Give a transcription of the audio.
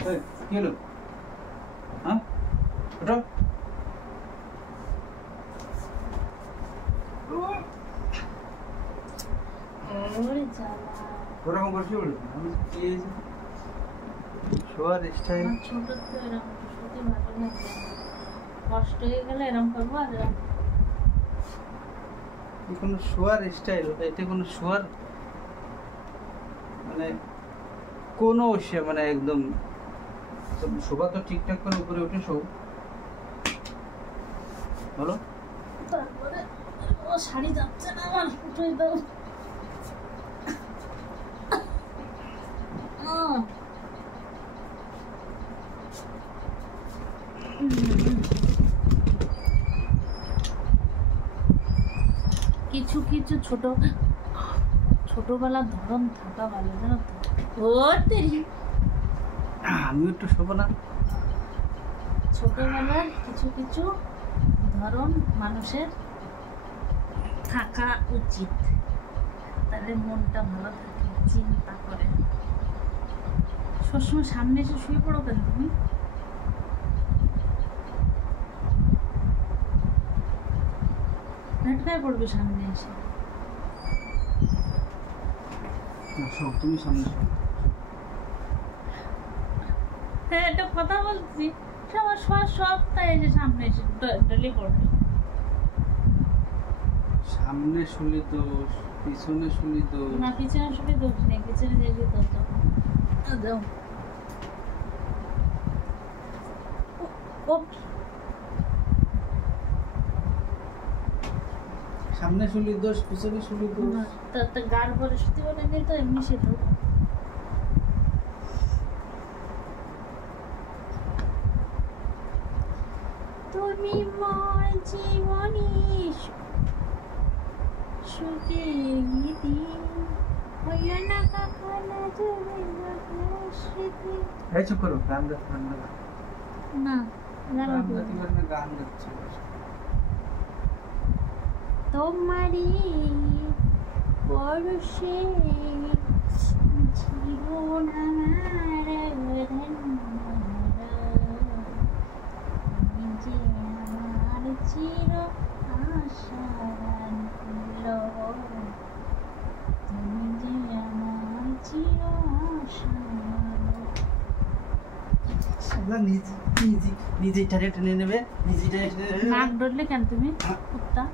কি হলো? হ্যাঁ ওটা ওরকম করছি বলে আমি কি শোয়ার স্টাইল ছোট তো এরকম সত্যি ভালো লাগে কষ্ট হয়ে গেলে এরকম করবো আর কোনো শোয়ার স্টাইল এটা কোনো শোয়ার মানে কোনো মানে একদম শোভা তো ঠিকঠাক করে উপরে উঠে শো বলো তারপরে ও শাড়ি যাচ্ছে না আমার উঠে দাও কিছু কিছু ছোটবেলার ধরন থাকা ভালো জানো তো ও তেরি আমি একটু শোবো না ছোটবেলার কিছু কিছু ধরন মানুষের থাকা উচিত তাহলে মনটা ভালো থাকে চিন্তা করে সবসময় সামনে এসে শুয়ে পড়ো কেন তুমি ঝটকায় পড়বে সামনে এসে তুমি সামনে হ্যাঁ একটা কথা বলছি সবার সপ্তাহে এসে সামনে এসে ডলে পড়বে সামনে শুলি দোষ পিছনে শুলি দোষ না পিছনে শুলি দোষ নেই পিছনে দেখবি দোষ যাও সামনে শুলি দোষ পিছনে শুলি দোষ তা গার পরে শুতে বলে নেই তো এমনি সে তো তুমি মোর জীবনী সুখে গীতি হইয়া না কখনো জমে স্মৃতি এই চুপ করো গান গাচ্ছি না গান গাচ্ছি তোমারি পরশে জীবন আমার তুমি যে আমার চির আশার তুমি যে আমার চির আশা নিজে টেনে নেবে নিজে টেনে নাক ডললে কেন তুমি কুত্তা